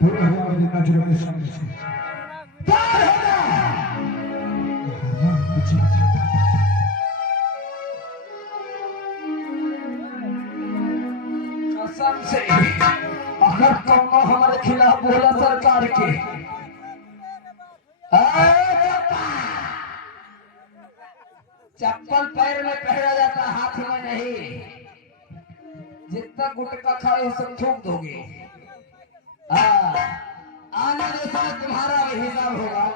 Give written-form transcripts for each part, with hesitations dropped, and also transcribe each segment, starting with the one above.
दूर हो मेरी नजरों के सामने से दूर हो जा कसम से अगर कौनो हमारे खिलाफ बोला सरकार के चप्पल पैर में पहना जाता हाथ में नहीं। जितना गुटखा खाए हो सब थूक दोगे। आने वाले समय तुम्हारा भी हिसाब होगा।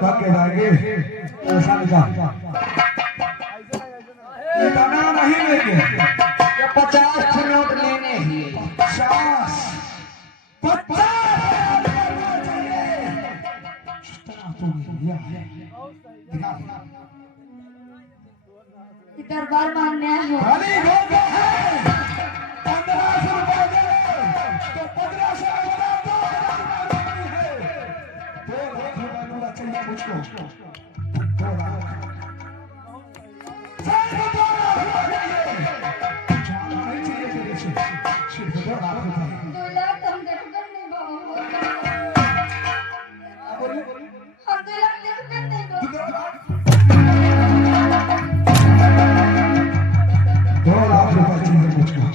भाग के जाएंगे ऐसा निकाल इतना नहीं लेंगे 50 नोट लेने ही 50 दरबार मानने आए हो। 1500 रुपए दे तो 1500 चाहिए मुझको 2 लाख नहीं चाहिए तेरे से सिर्फ 2 लाख रुपए 2 लाख हम देखकर नहीं बाबा हम 2 लाख देखकर नहीं बाबा 2 लाख रुपए चाहिए मुझको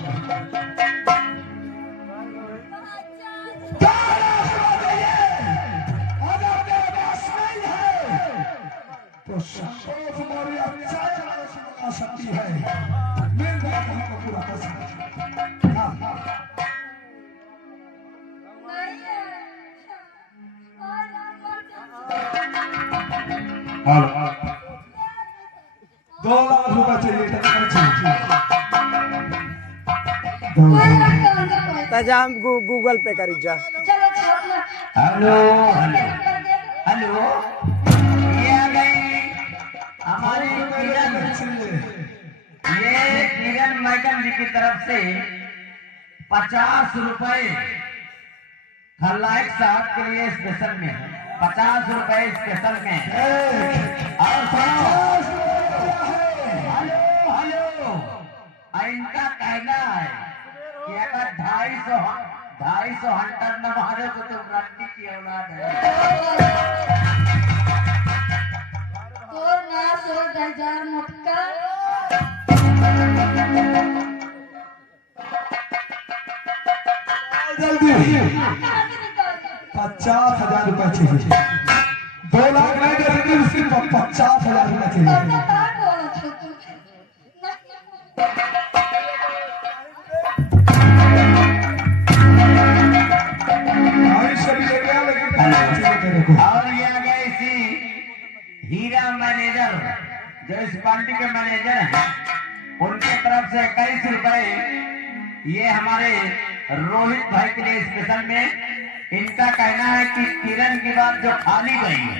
तुम्हारी अच्छा सकती है मेरे को पूरा कर सकती हाँ 2 लाख रुपए चाहिए ताजा हम गूगल पे करी जा। हेलो हेलो हमारी ये किरण मैडम जी की तरफ से 50 रुपए खलनायक साहब के लिए स्पेशल में है। 50 रुपए स्पेशल में और हेलो इनका कहना है कि अगर 250 हंटर न मारे तो तुम रंडी की औलाद है। और ना 100,000 मटका जल्दी 50,000 रुपए चाहिए 2 लाख नहीं दे देंगे उसके 50,000 रुपए चाहिए और ये आ गए इसी हीरा मैनेजर जो इस पार्टी के मैनेजर हैं उनके तरफ से 21 रुपए ये हमारे रोहित भाई के लिए स्पेशल में। इनका कहना है कि किरण की बात जो खाली गई है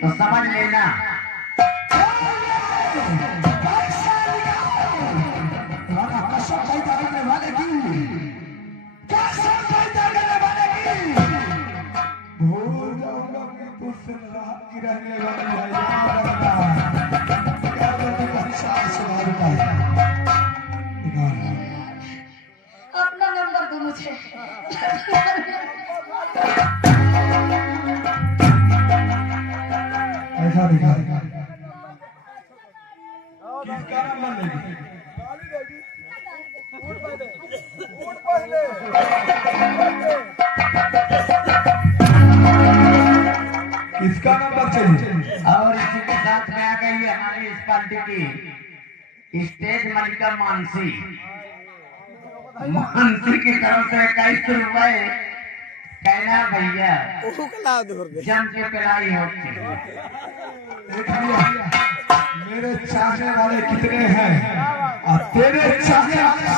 तो समझ लेना। भूल जाऊंगा कि तुझसे राहत की रहने वाली है अपना नंबर दो मुझे ऐसा दिखा किसका नंबर लेगी इसका नंबर चाहिए। और इसी के साथ में आ गई है हमारी इस पार्टी की स्टेज मलिका मानसी की तरफ से 21 रुपए कहना भैया जम के पिलाई होती। मेरे चाहने वाले कितने हैं और तेरे चाहने वाले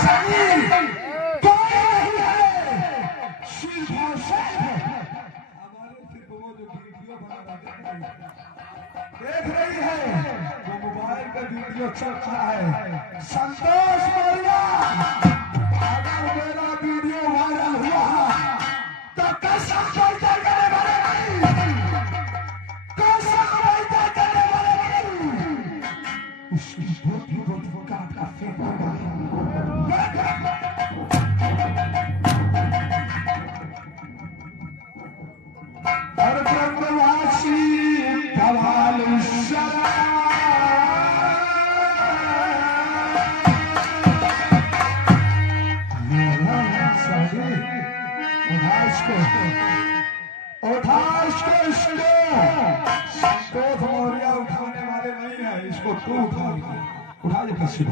देख रही है वो मोबाइल पे वीडियो चल रहा है। संतोष मौर्य, अगर मेरा वीडियो वायरल हुआ तो कैसा पैसा करने वाले नहीं, कैसा पैसा करने वाले नहीं, उसकी धोती काट का फेंक होगा। और ब्रह्मवासी कवाल संतोष मौर्य उठाने वाले नहीं है, इसको तू उठा दे पश्चिम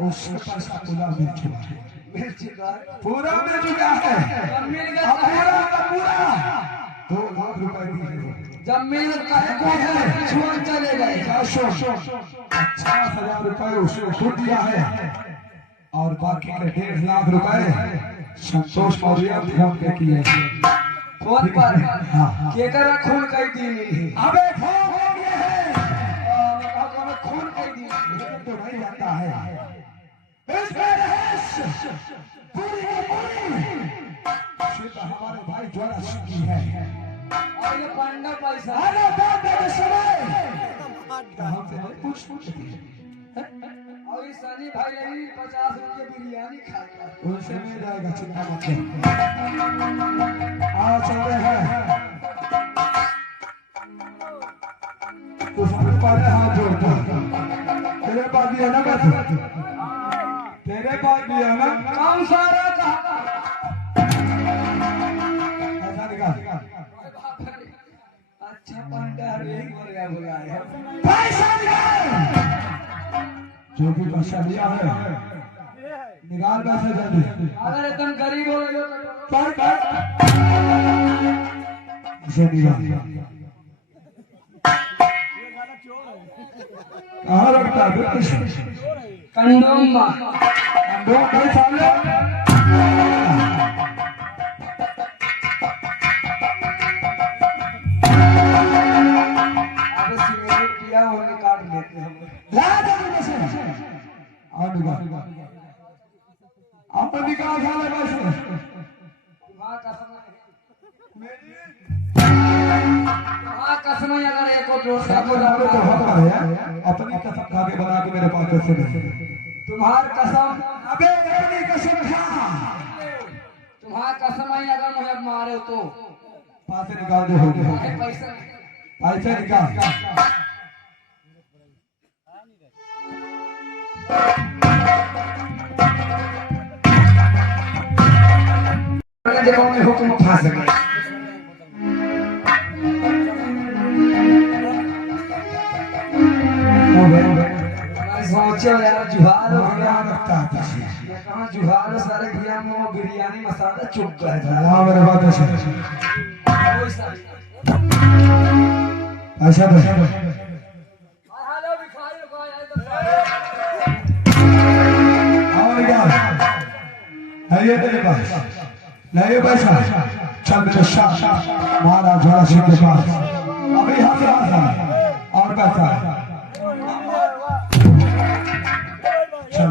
उसके पास पूरा मिल चुका है, पूरा मिल चुका है, अब पूरा का पूरा 2 लाख रुपए दिए। जब मिल है छुआ चले गए 50,000 रुपए उसको खुद दिया है और बाकी के 1.5 लाख रुपए संतोष मौर्य फोन पे किए। फोन पर केकरा खून कई दी अबे फोन हो गया है, खून कई दी तो नहीं जाता है इसमें रहस्य पूरी की पूरी सिर्फ हमारे भाई ज्वाला सिंह की है। और ये पंडा पैसा अरे बात के समय हमसे नहीं पूछ और ये सनी भाई ने 50 रुपये बिरयानी खाया, उनसे मिल जाएगा, चिंता मत करो। आओ चल रहे हैं, तो सबसे पहले हाथ जोड़ता, तेरे पास भी है ना बस, तेरे पास भी है ना कौन सारा कहा ऐसा निकाल। अच्छा पंडा रे बुलाया पैसा निकाल, जो भी पैसा लिया है निकाल पैसे जल्दी। अगर एकदम गरीब हो गए पर इसे निकाल, कहाँ रखता है कंडोम दो कोई सामने अब सिगरेट पिया होने काट लेते हम ला दे पैसे और निकाल, आप निकाल खा ले पैसे। वहाँ कसम अगर एक और दोस्त को सामने तो होता है, अपनी कसम खा के बना के मेरे पास पैसे नहीं। तुम्हार कसम अबे अपनी कसम खा, तुम्हार कसम है अगर मुझे मारे तो पैसे निकाल दे, हो गया पैसा पैसे निकाल। देखो मैं हुक्म उठा सके सोचो यार जुहाल हो गया लगता है कहाँ जुहाल सारे भैया में बिरयानी मसाला चुप गया चला मेरे बात ऐसे ऐसा और क्या है ये तेरे पास नहीं पैसा चल मेरे साथ महाराज जोड़ा सिंह के पास अभी हम और पैसा चल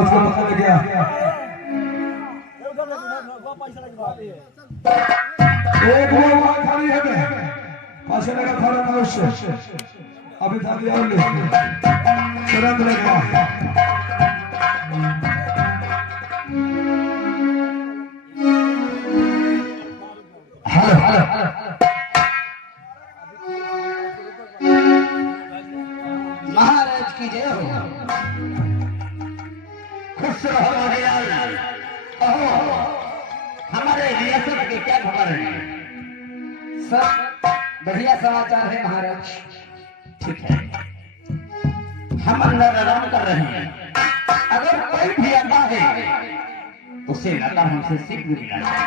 उसको पता लग गया एक वो वहां खड़ी है पैसे लगा खड़ा था उससे अभी थाली और ले तुरंत लग गया हेलो हेलो महाराज की जय हो। खुश रहो मोतीलाल। ओहो, हमारे रियासत की क्या खबर है? सब बढ़िया समाचार है महाराज। ठीक है, हम अंदर आराम कर रहे हैं। अगर कोई भी आता है तो उसे लता हमसे सीख भी मिला जाए।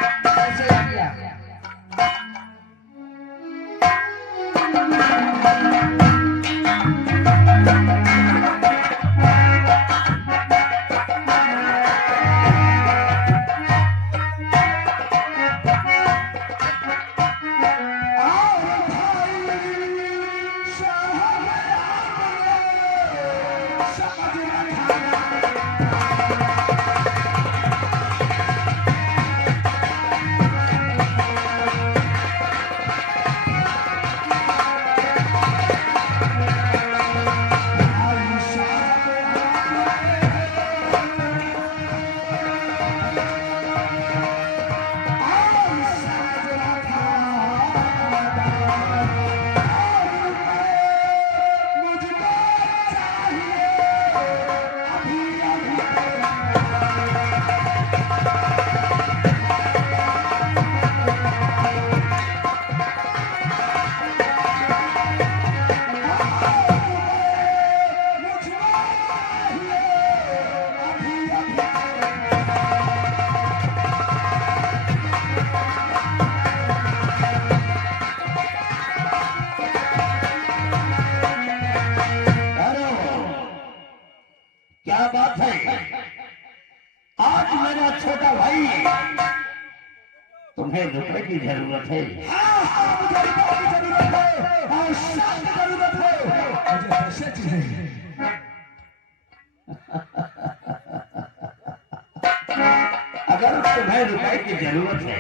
ऐसे ही किया। क्या बात है? आज मेरा छोटा भाई, तुम्हें रुपए की जरूरत है। अगर तुम्हें रुपए की जरूरत है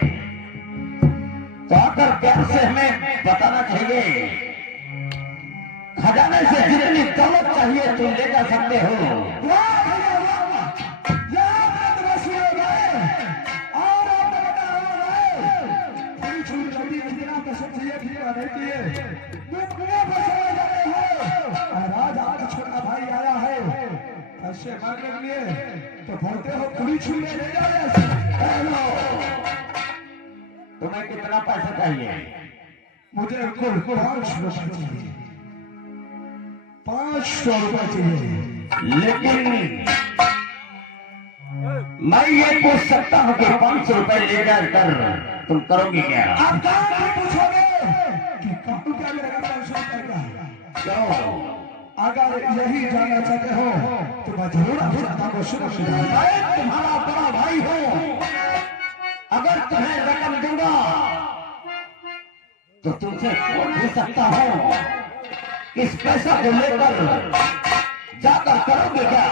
तो आकर प्यार से हमें बताना चाहिए। खजाने से जितनी दौलत चाहिए तुम ले जा सकते हो। छोटा भाई आया है पैसे मांगने के लिए तो भरते हो पूरी छुरी ले तुम्हें कितना पैसा चाहिए? मुझे कुल 500 चाहिए। 500 रुपए चाहिए। लेकिन मैं ये पूछ सकता हूँ कि 500 रुपए ले जाकर तुम करोगे क्या? आप कहाँ पूछोगे कि कहूँ क्या मेरा 500 रुपए का? क्यों? अगर यही जाना चाहते हो तो मैं जरूर आपको सुरक्षित मैं तुम्हारा बड़ा भाई हूँ। अगर तुम्हें रकम दूंगा तो तुमसे पूछ भी सकता हूँ इस पैसा को लेकर जाकर करोगे क्या?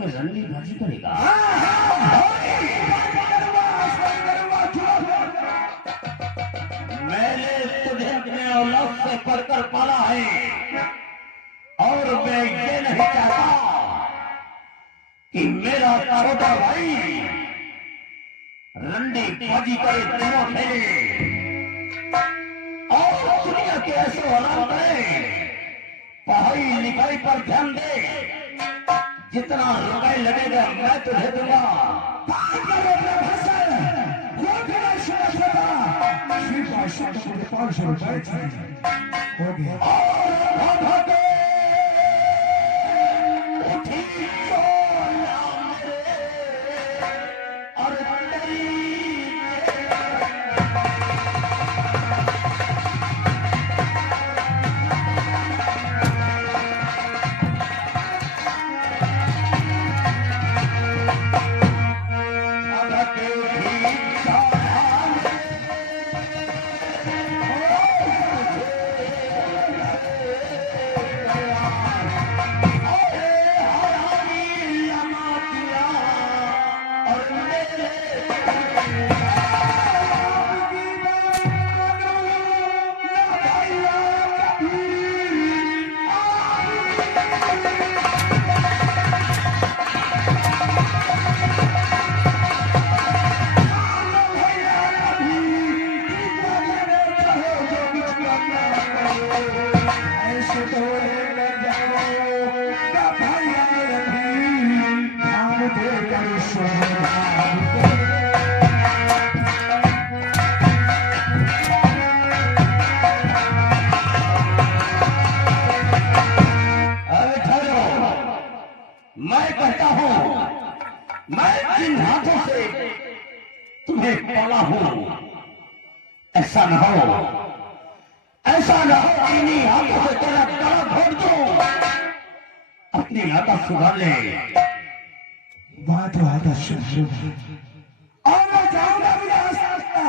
में रंडी बाजी करेगा। मैंने तुझे अपने औलाद से पढ़कर पाला है और मैं ये नहीं चाहता कि मेरा छोटा भाई रंडी बाजी करे, तीनों खेले और दुनिया के ऐसे हराम करे। पढ़ाई लिखाई पर ध्यान दे, जितना रुपए लगेगा मैं तुझे दूंगा। मुझे 500 रुपए चाहिए। हो गया। मैं कहता हूं, मैं जिन हाथों से तुम्हें पाला हूं, ऐसा न हो इन्हीं हाथों से तेरा गला घोट दो। अपनी आदत सुधार ले। बात आदत शुभ और मैं जाऊंगा भी आ सकता,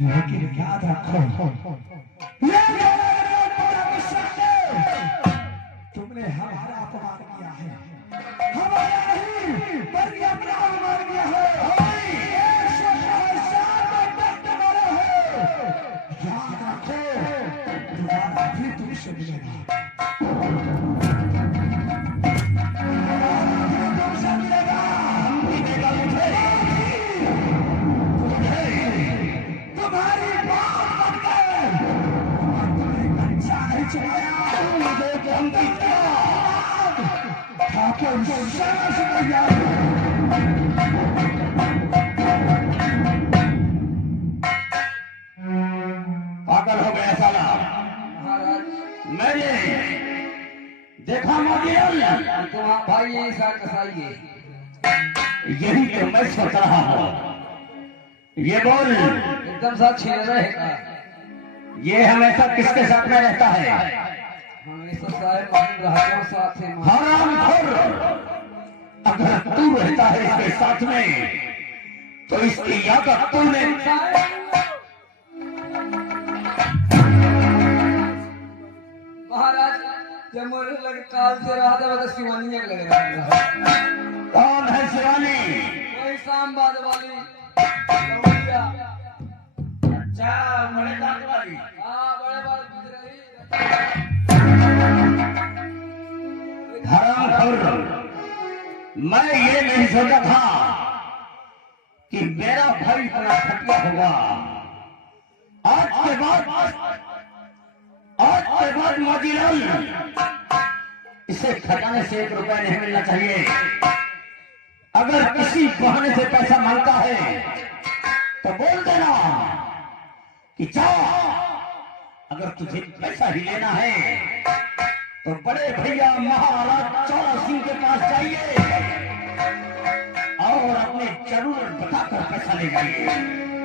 लेकिन याद रखो ये तुमने हमारा अपमान किया है, हमारा नहीं बल्कि अपना अपमान किया है। याद रखो दोबारा भी तुमसे मिलेगा। तुम्हारी बात बनकर तुम्हें अच्छा नहीं चलाया। ठाकुर समझ गया। पागल हो गया साला। महाराज मैंने देखा मोदियल, तुम्हारा भाई यही साल कसाई है। यही तो मैं सोच रहा हूँ। ये बोल, एकदम साथ छीन रहेगा। ये हमेशा किसके साथ में रहता है? हमेशा साहेब अपने ग्राहकों साथ है। हरामखोर, अगर तू रहता है इसके साथ में तो इसकी यादत तूने। महाराज जब मुझे लगे काल से रहा था बता शिवानी लग रहा। कौन है शिवानी? वही शाम बाद वाली लौंडिया। अच्छा, बड़े दांत वाली। हाँ बड़े बाल बीत रही। हरामखोर, मैं ये नहीं सोचा था कि मेरा भाई इतना खटिया होगा। आज के बाद मोतीलाल, इसे खटाने से 1 रुपया नहीं मिलना चाहिए। अगर किसी बहाने से पैसा मांगता है तो बोल देना कि जाओ, अगर तुझे पैसा ही लेना है तो बड़े भैया महाराज चौरा सिंह के पास जाइए और अपने जरूरत बताकर पैसा ले जाइए।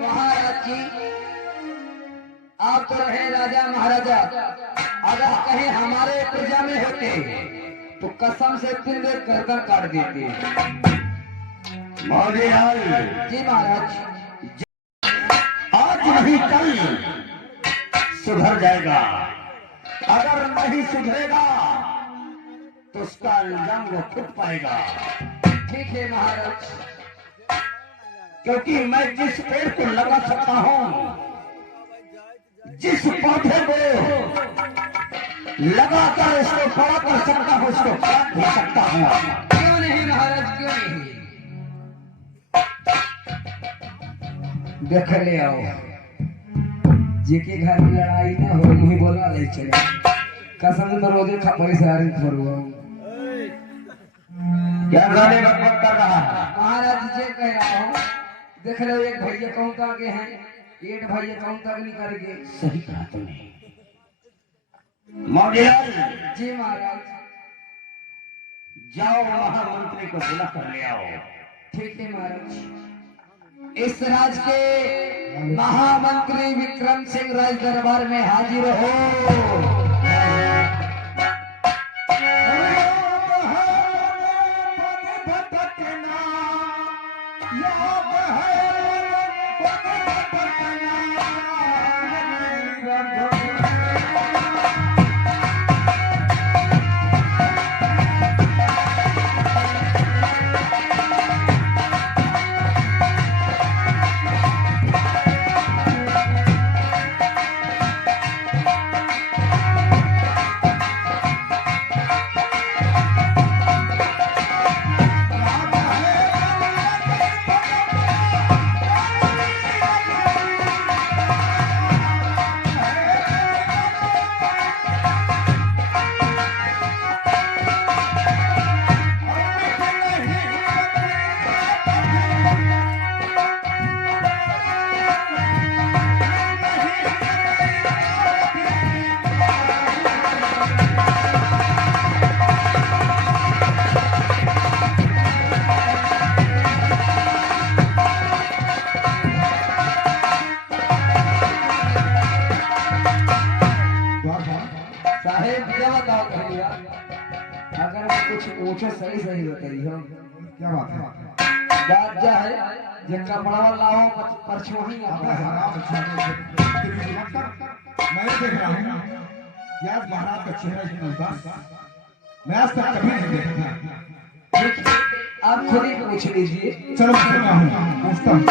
महाराज जी आप तो रहे राजा महाराजा, अगर कहीं हमारे प्रजा में होते तो कसम से 3 दिन गर्दन काट देते। मोतीलाल जी महाराज, आज नहीं कल सुधर जाएगा। अगर नहीं सुधरेगा तो उसका अंजाम वो खुद पाएगा। ठीक है महाराज। क्योंकि मैं जिस पेड़ को लगा सकता हूँ, जिस पौधे को लगाकर उसको बड़ा कर सकता हूँ, उसको काट भी सकता हूँ। क्यों नहीं महाराज, क्यों नहीं? देख ले आओ, जेके घर में लड़ाई ना हो वही बोला ले चले। कसम तो रोजे खपरी से आरिफ फरुआ क्या गाने बकबक कर रहा है? महाराज जे कह रहा हूँ। देख लो, एक भैया कौन का आगे हैं, एक भैया कौन तक नहीं करके। सही कहा तुमने। मौर्यलाल, जी महाराज। जाओ महामंत्री को बुला कर ले आओ। ठीक है महाराज। इस राज के महामंत्री विक्रम सिंह राज दरबार में हाजिर हो। अगर मैं कुछ पूछे सही सही बताइए। क्या बात है? बात जा है जे कपड़ा लाओ परछोही आता है। मैं देख रहा हूँ कि आज महाराज का चेहरा इतना उदास, मैं आज तक कभी नहीं देखा। ठीक है, आप खुद ही पूछ लीजिए। चलो मैं पूछता हूँ।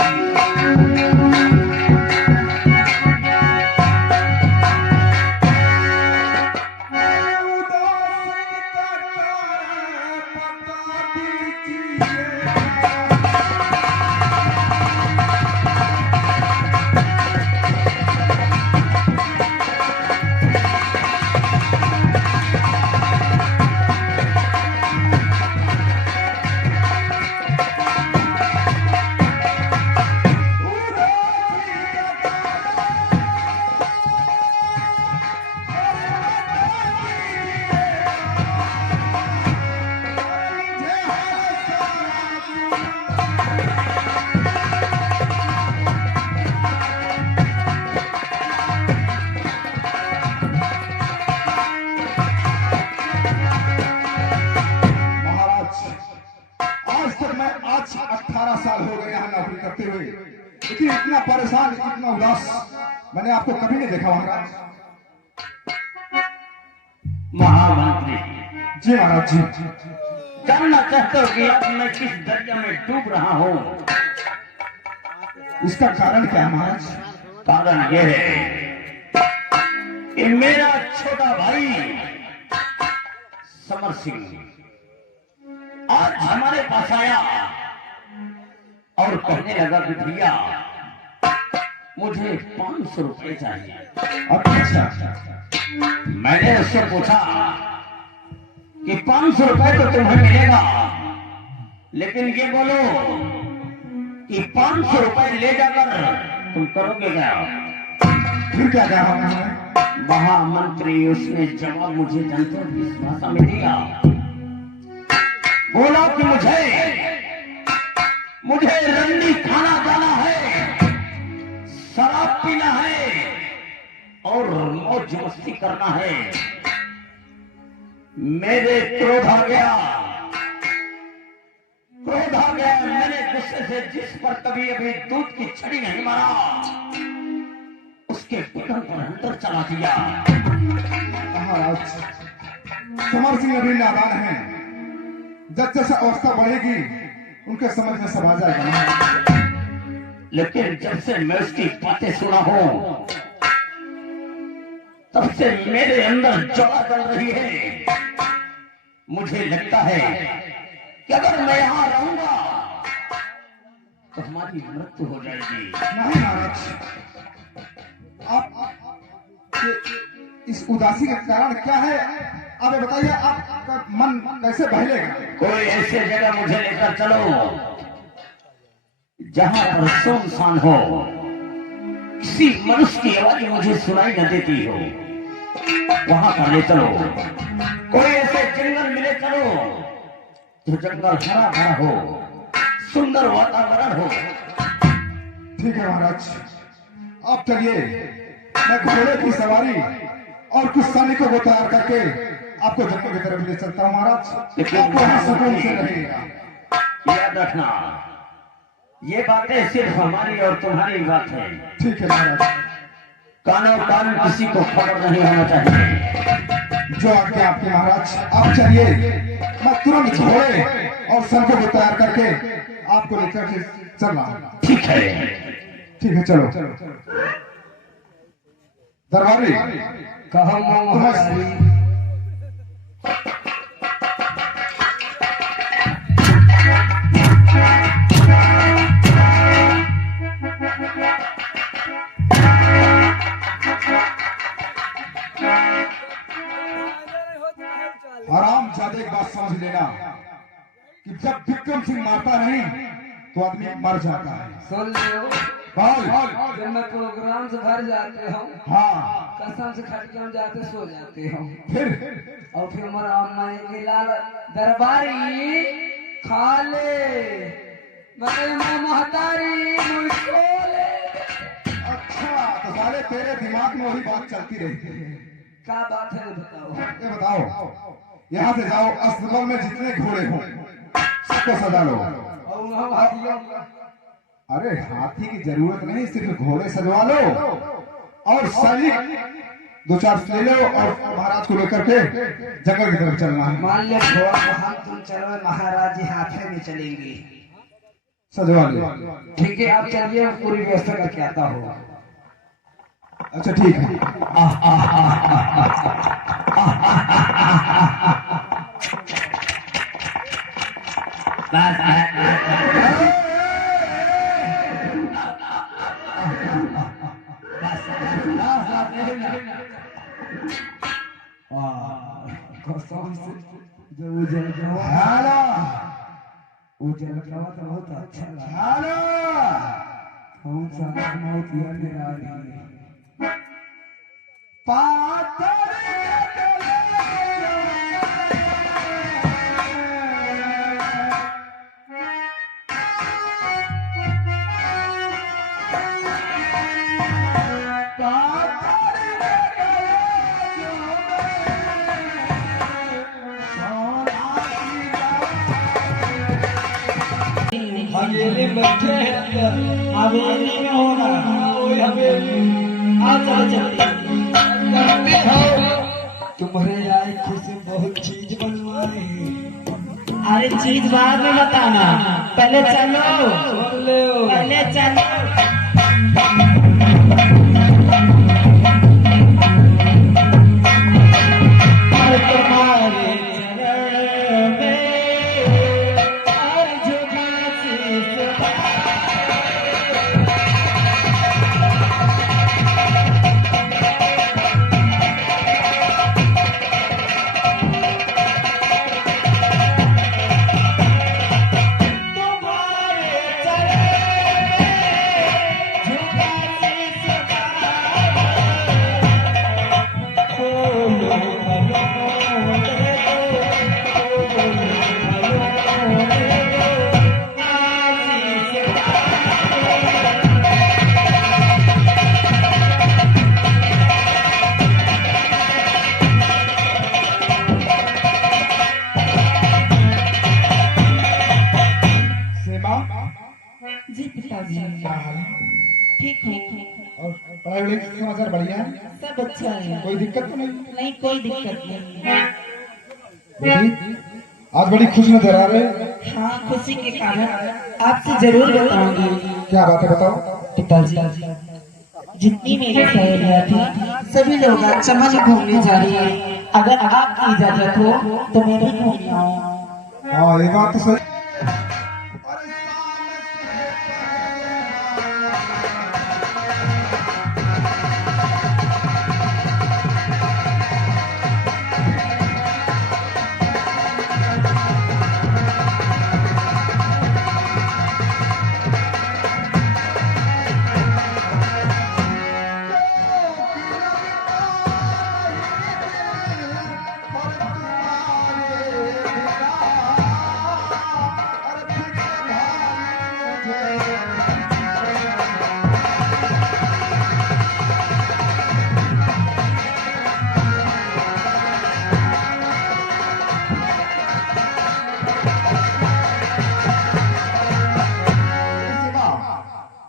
आज 18 साल हो गए यहाँ नौकरी करते हुए, लेकिन इतना परेशान, इतना उदास मैंने आपको कभी नहीं देखा महाराज। महामंत्री जी महाराज जी। जानना चाहते हो कि अब मैं किस दर्जा में डूब रहा हूँ? इसका कारण क्या है महाराज? कारण यह है कि मेरा छोटा भाई समर सिंह आज हमारे पास आया और कहने लगा कि भैया मुझे 500 रुपए चाहिए। अच्छा, मैंने उससे पूछा कि 500 रुपए तो तुम्हें मिलेगा, लेकिन ये बोलो कि 500 रुपए ले जाकर तुम करोगे क्या? फिर क्या कहा महामंत्री? उसने जवाब मुझे जानते हो किस भाषा में दिया? बोला कि मुझे रंडी खाना जाना है, शराब पीना है और मौज मस्ती करना है। मेरे क्रोध आ गया, मैंने गुस्से से जिस पर कभी अभी दूध की छड़ी नहीं मारा उसके बटन पर अंदर चला दिया। महाराज समर सिंह अभी नादान हैं। जब जैसे अवस्था बढ़ेगी उनके समझ में सब आ जाएगा। लेकिन जब से मैं उसकी बातें सुना हूं तब से मेरे अंदर ज्वाला चल रही है। मुझे लगता है कि अगर मैं यहाँ रहूंगा तो हमारी मृत्यु हो जाएगी। नहीं महाराज, आप इस उदासी का कारण क्या है? आप ये बताइए, आपका मन कैसे बहलेगा? कोई ऐसे जगह मुझे लेकर चलो जहां पर सुनसान हो, किसी मनुष्य की आवाज मुझे सुनाई न देती हो, वहां पर ले चलो। कोई ऐसे जंगल मिले चलो जो जंगल हरा भरा हो, सुंदर वातावरण हो। ठीक है महाराज, आप चलिए, मैं घोड़े की सवारी और कुछ सैनिकों को तैयार करके आपको जंगल की तरफ ले चलता हूँ महाराज। लेकिन आप वहाँ सुकून से रहेगा। याद रखना, ये बातें सिर्फ हमारी और तुम्हारी बात है। ठीक है महाराज, कानों कान किसी को खबर नहीं होना चाहिए। जो आज्ञा आपकी महाराज। आप चलिए, मैं तुरंत घोड़े और सैनिकों को तैयार करके आपको लेकर के चल रहा हूँ। ठीक है। ठीक है, चलो। दरबारी, कहो महाराज। आराम ज्यादा एक बात समझ लेना कि जब विक्रम सिंह मारता नहीं तो आदमी मर जाता है। सुन लो, बोल। जब मैं प्रोग्राम से घर जाते हूँ, हाँ, कसम से खट के हम जाते सो जाते हूँ। फिर और फिर हमारा अम्मा के लाल दरबारी खा ले, मैं महतारी मुझको ले। अच्छा, तो साले तेरे दिमाग में वही बात चलती रहती है। क्या बात है बताओ। ये बताओ, यहाँ से जाओ, अस्तबल में जितने घोड़े हो सबको सजा लो। और वहाँ हाथियों का अरे हाथी की जरूरत नहीं, सिर्फ घोड़े सजवा लो और सैनिक दो चार ले लो और महाराज को लेकर के जंगल की तरफ चलना है। मान ले घोड़ा को हम तुम चलो, महाराज जी हाथे में चलेंगे। सजवा लो। ठीक है, आप चलिए, हम पूरी व्यवस्था करके आता हूँ। अच्छा ठीक है। कसम से जो उजल गवा, उजल गवा तो बहुत अच्छा लगा। कौन सा मौत याद आ रही है? हवेली बैठे हैं, हवेली में होना, वही हवेली। अच्छा तुम्हारे आई खुशी बहुत चीज बनवाए। अरे चीज बाद में बताना, पहले चलो, पहले चलो। जी पिताजी, ठीक हूँ। और पढ़ाई वढ़ाई के समाचार बढ़िया है? सब अच्छा है, कोई दिक्कत तो नहीं? नहीं कोई दिक्कत नहीं। बेटी आज बड़ी खुश नजर आ रहे। हाँ, खुशी के कारण आपसे जरूर बताऊंगी। क्या बात है बताओ। पिताजी, जितनी मेरी सहेलियां थी सभी लोग आज चमन घूमने जा रही है। अगर आपकी इजाजत हो तो मैं भी घूमने आऊँ। हाँ ये बात तो सही।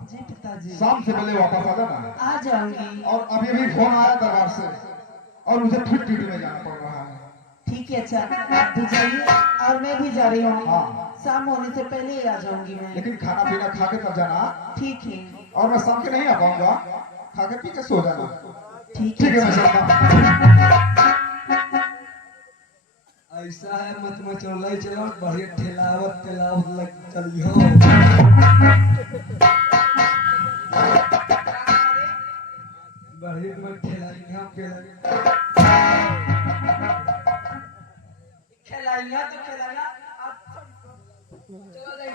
जी पिताजी, शाम से पहले वापस आ जाना। आ जाऊंगी। और अभी अभी फोन आया दरबार से और मुझे फिर ड्यूटी में जाना पड़ रहा है। ठीक है, अच्छा आप भी जाइए और मैं भी जा रही हूँ। हाँ। शाम होने से पहले ही आ जाऊंगी मैं। लेकिन खाना पीना खा के तब जाना। ठीक है। और मैं शाम के नहीं आ पाऊंगा, खा के पी के सो जाना। ठीक ठीक है मैं है। चलता। ऐसा है मत मचौला चलो बढ़िया ठेलावत तेलावत लग चलियो। बढ़िया मत ठेलाइया पे खिलाइया तो खिलाइया। आप चलो जाइए।